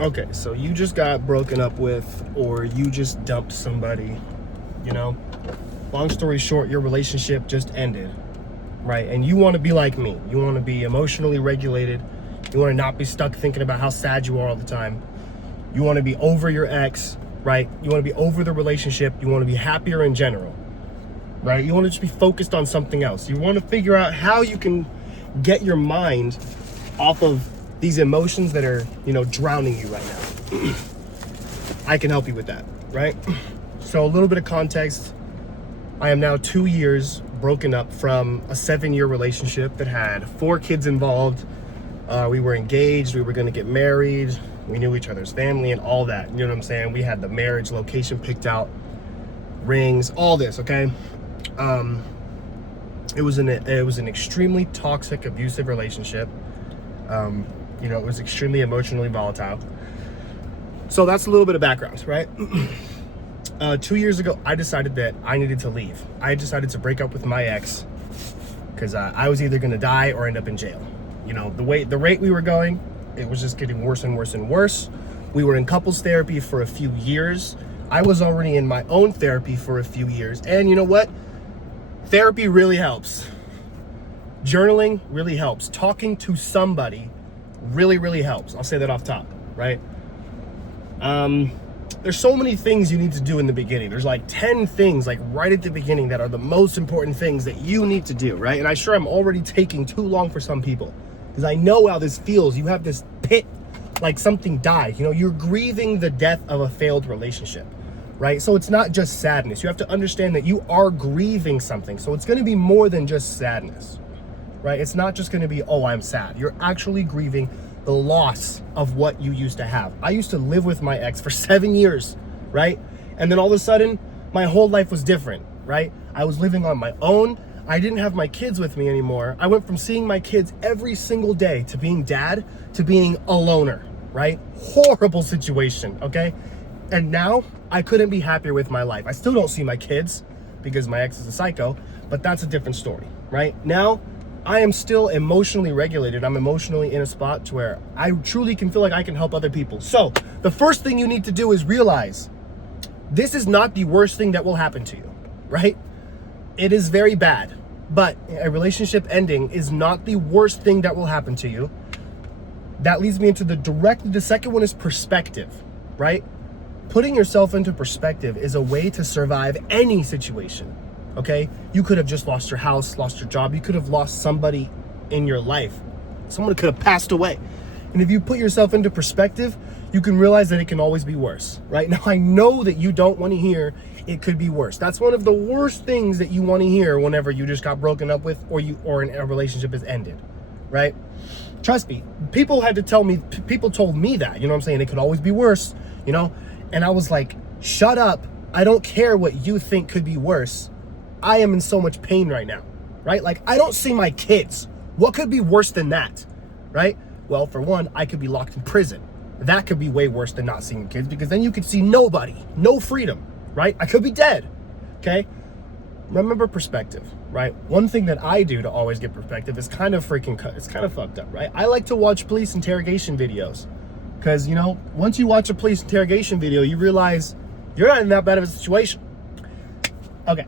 Okay, so you just got broken up with, or you just dumped somebody, you know? Long story short, your relationship just ended, right? And you want to be like me. You want to be emotionally regulated. You want to not be stuck thinking about how sad you are all the time. You want to be over your ex, right? You want to be over the relationship. You want to be happier in general, right? You want to just be focused on something else. You want to figure out how you can get your mind off of these emotions that are, drowning you right now. I can help you with that, right? So a little bit of context. I am now 2 years broken up from a 7-year relationship that had 4 kids involved. We were engaged, we were gonna get married, we knew each other's family and all that, you know what I'm saying? We had the marriage location picked out, rings, all this, okay? It was an extremely toxic, abusive relationship. It was extremely emotionally volatile. So that's a little bit of background, right? 2 years ago, I decided that I needed to leave. I decided to break up with my ex because I was either going to die or end up in jail. The rate we were going, it was just getting worse and worse and worse. We were in couples therapy for a few years. I was already in my own therapy for a few years. And you know what? Therapy really helps. Journaling really helps. Talking to somebody really, really helps. I'll say that off top, right? There's so many things you need to do in the beginning. There's like 10 things like right at the beginning that are the most important things that you need to do, right? And I'm already taking too long for some people because I know how this feels. You have this pit, like something died. You're grieving the death of a failed relationship, right? So it's not just sadness. You have to understand that you are grieving something. So it's going to be more than just sadness, right? It's not just going to be, oh, I'm sad. You're actually grieving the loss of what you used to have. I used to live with my ex for 7 years, right? And then all of a sudden, my whole life was different, right? I was living on my own. I didn't have my kids with me anymore. I went from seeing my kids every single day to being dad to being a loner, right? Horrible situation, okay? And now I couldn't be happier with my life. I still don't see my kids because my ex is a psycho, but that's a different story, right? Now, I am still emotionally regulated. I'm emotionally in a spot to where I truly can feel like I can help other people. So the first thing you need to do is realize this is not the worst thing that will happen to you, right? It is very bad, but a relationship ending is not the worst thing that will happen to you. That leads me into the second one is perspective, right? Putting yourself into perspective is a way to survive any situation. Okay, you could have just lost your house, lost your job. You could have lost somebody in your life. Someone could have passed away. And if you put yourself into perspective, you can realize that it can always be worse, right? Now, I know that you don't want to hear it could be worse. That's one of the worst things that you want to hear whenever you just got broken up with or a relationship has ended, right? Trust me, people told me that, you know what I'm saying? It could always be worse, And I was like, shut up. I don't care what you think could be worse. I am in so much pain right now, right? Like, I don't see my kids. What could be worse than that, right? Well, for one, I could be locked in prison. That could be way worse than not seeing kids because then you could see nobody, no freedom, right? I could be dead, okay? Remember perspective, right? One thing that I do to always get perspective is it's kind of fucked up, right? I like to watch police interrogation videos because, once you watch a police interrogation video, you realize you're not in that bad of a situation. Okay.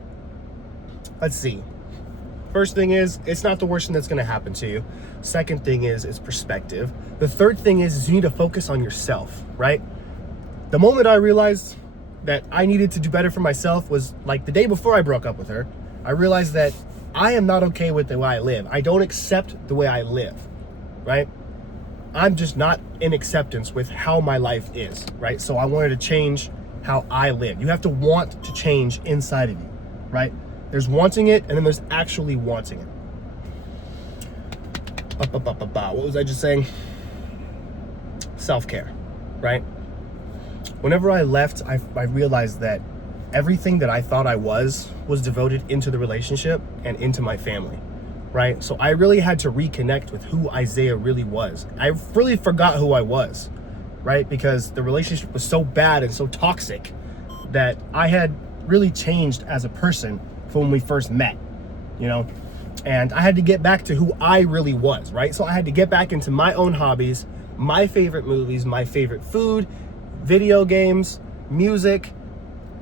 Let's see. First thing is, it's not the worst thing that's going to happen to you. Second thing is perspective. The third thing is you need to focus on yourself, right? The moment I realized that I needed to do better for myself was like the day before I broke up with her. I realized that I am not okay with the way I live. I don't accept the way I live, right? I'm just not in acceptance with how my life is, right? So I wanted to change how I live. You have to want to change inside of you, right? There's wanting it, and then there's actually wanting it. What was I just saying? Self-care, right? Whenever I left, I realized that everything that I thought I was devoted into the relationship and into my family, right? So I really had to reconnect with who Isaiah really was. I really forgot who I was, right? Because the relationship was so bad and so toxic that I had really changed as a person from when we first met, and I had to get back to who I really was, right? So I had to get back into my own hobbies, my favorite movies, my favorite food, video games, music,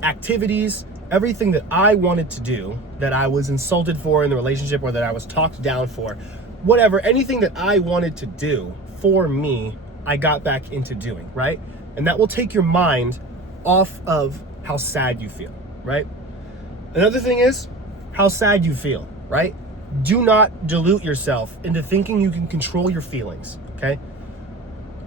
activities, everything that I wanted to do, that I was insulted for in the relationship or that I was talked down for, whatever, anything that I wanted to do for me, I got back into doing, right? And that will take your mind off of how sad you feel, right? Another thing is how sad you feel, right? Do not dilute yourself into thinking you can control your feelings, okay?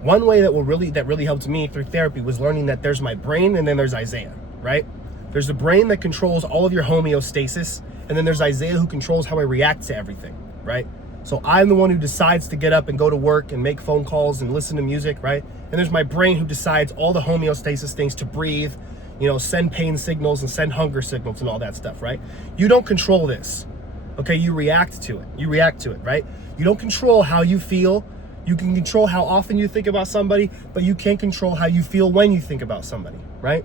One way that really helped me through therapy was learning that there's my brain and then there's Isaiah, right? There's the brain that controls all of your homeostasis, and then there's Isaiah who controls how I react to everything, right? So I'm the one who decides to get up and go to work and make phone calls and listen to music, right? And there's my brain who decides all the homeostasis things to breathe, send pain signals and send hunger signals and all that stuff, right? You don't control this, okay? You react to it, right? You don't control how you feel. You can control how often you think about somebody, but you can't control how you feel when you think about somebody, right?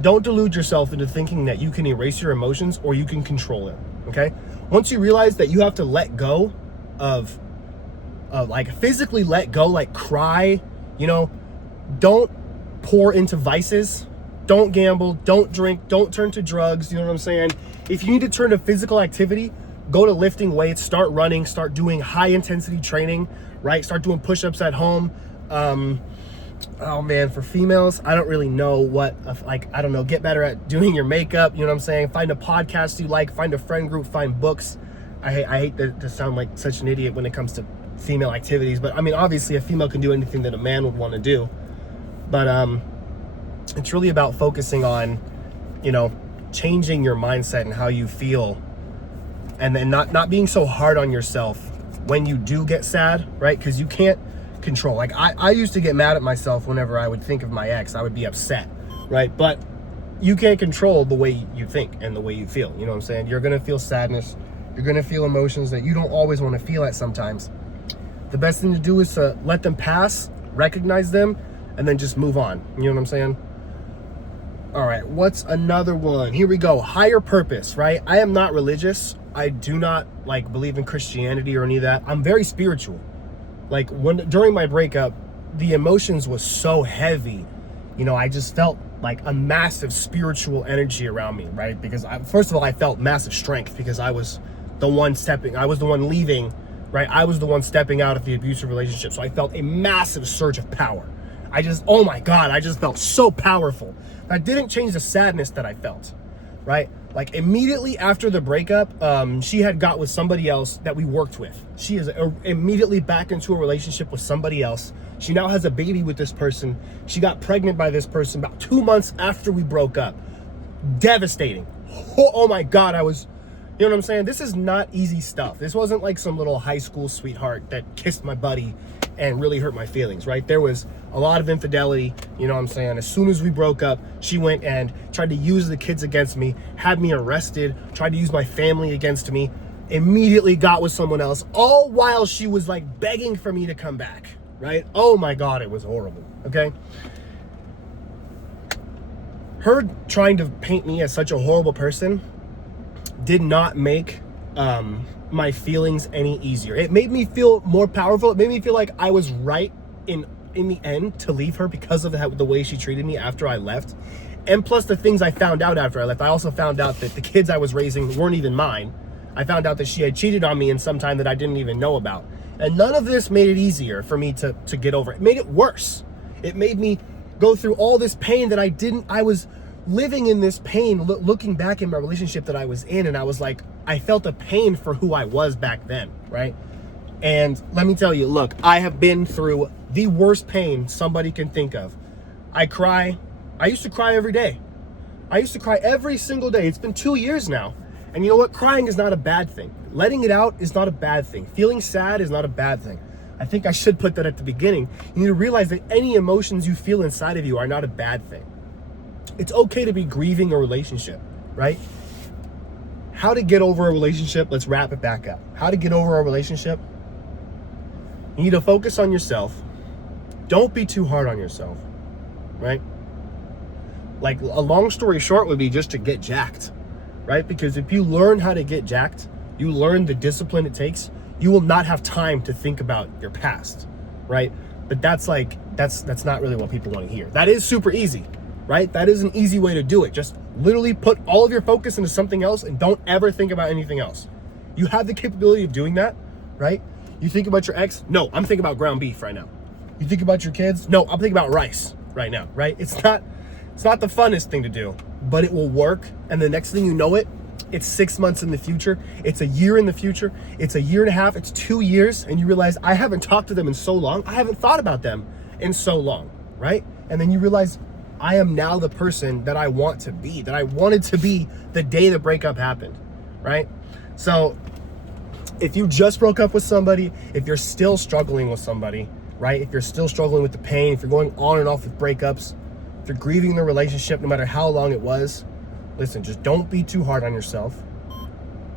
Don't delude yourself into thinking that you can erase your emotions or you can control it, okay? Once you realize that you have to let go of like physically let go, like cry, don't pour into vices, don't gamble, don't drink, don't turn to drugs, you know what I'm saying? If you need to turn to physical activity, go to lifting weights, start running, start doing high intensity training, right? Start doing push-ups at home. Oh man, for females, I don't really know get better at doing your makeup, you know what I'm saying? Find a podcast you like, find a friend group, find books. I hate to sound like such an idiot when it comes to female activities, but I mean, obviously a female can do anything that a man would want to do. But it's really about focusing on, changing your mindset and how you feel, and then not being so hard on yourself when you do get sad, right? Because you can't control. Like I used to get mad at myself whenever I would think of my ex. I would be upset, right? But you can't control the way you think and the way you feel. You know what I'm saying? You're gonna feel sadness. You're gonna feel emotions that you don't always want to feel at sometimes. The best thing to do is to let them pass, recognize them, and then just move on. You know what I'm saying? All right, what's another one? Here we go. Higher purpose, right? I am not religious. I do not believe in Christianity or any of that. I'm very spiritual. Like during my breakup, the emotions was so heavy. I just felt like a massive spiritual energy around me, right? Because first of all, I felt massive strength because I was the one leaving, right? I was the one stepping out of the abusive relationship. So I felt a massive surge of power. Oh my God, I just felt so powerful. That didn't change the sadness that I felt, right? Like immediately after the breakup, she had got with somebody else that we worked with. She is immediately back into a relationship with somebody else. She now has a baby with this person. She got pregnant by this person about 2 months after we broke up. Devastating. Oh my God, you know what I'm saying? This is not easy stuff. This wasn't like some little high school sweetheart that kissed my buddy and really hurt my feelings, right? There was a lot of infidelity, you know what I'm saying? As soon as we broke up, she went and tried to use the kids against me, had me arrested, tried to use my family against me, immediately got with someone else, all while she was begging for me to come back, right? Oh my God, it was horrible, okay? Her trying to paint me as such a horrible person did not make my feelings any easier. It made me feel more powerful. It made me feel like I was right in the end to leave her because of the way she treated me after I left. And plus the things I found out after I left. I also found out that the kids I was raising weren't even mine. I found out that she had cheated on me in some time that I didn't even know about. And none of this made it easier for me to get over. It made it worse. It made me go through all this pain that I was living in this pain, looking back in my relationship that I was in, and I was like, I felt a pain for who I was back then, right? And let me tell you, look, I have been through the worst pain somebody can think of. I cry. I used to cry every day. I used to cry every single day. It's been 2 years now. And you know what? Crying is not a bad thing. Letting it out is not a bad thing. Feeling sad is not a bad thing. I think I should put that at the beginning. You need to realize that any emotions you feel inside of you are not a bad thing. It's okay to be grieving a relationship, right? How to get over a relationship, let's wrap it back up. How to get over a relationship? You need to focus on yourself. Don't be too hard on yourself, right? Like a long story short would be just to get jacked, right? Because if you learn how to get jacked, you learn the discipline it takes, you will not have time to think about your past, right? But that's not really what people want to hear. That is super easy, right? That is an easy way to do it. Just literally put all of your focus into something else and don't ever think about anything else. You have the capability of doing that, right? You think about your ex? No, I'm thinking about ground beef right now. You think about your kids? No, I'm thinking about rice right now, right? It's not the funnest thing to do, but it will work. And the next thing you know it's 6 months in the future. It's a year in the future. It's a year and a half. It's 2 years. And you realize, I haven't talked to them in so long. I haven't thought about them in so long, right? And then you realize, I am now the person that I want to be, that I wanted to be the day the breakup happened, right? So if you just broke up with somebody, if you're still struggling with somebody, right? If you're still struggling with the pain, if you're going on and off with breakups, if you're grieving the relationship, no matter how long it was, listen, just don't be too hard on yourself.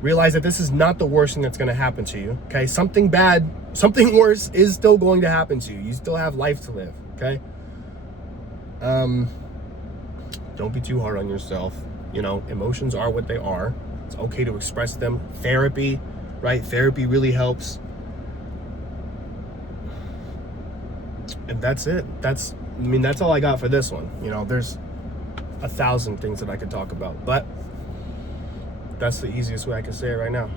Realize that this is not the worst thing that's going to happen to you, okay? Something worse is still going to happen to you. You still have life to live, okay? Don't be too hard on yourself. You know, emotions are what they are. It's okay to express them. Therapy, right? Therapy really helps. And that's it. That's all I got for this one. You know, there's 1,000 things that I could talk about, but that's the easiest way I can say it right now.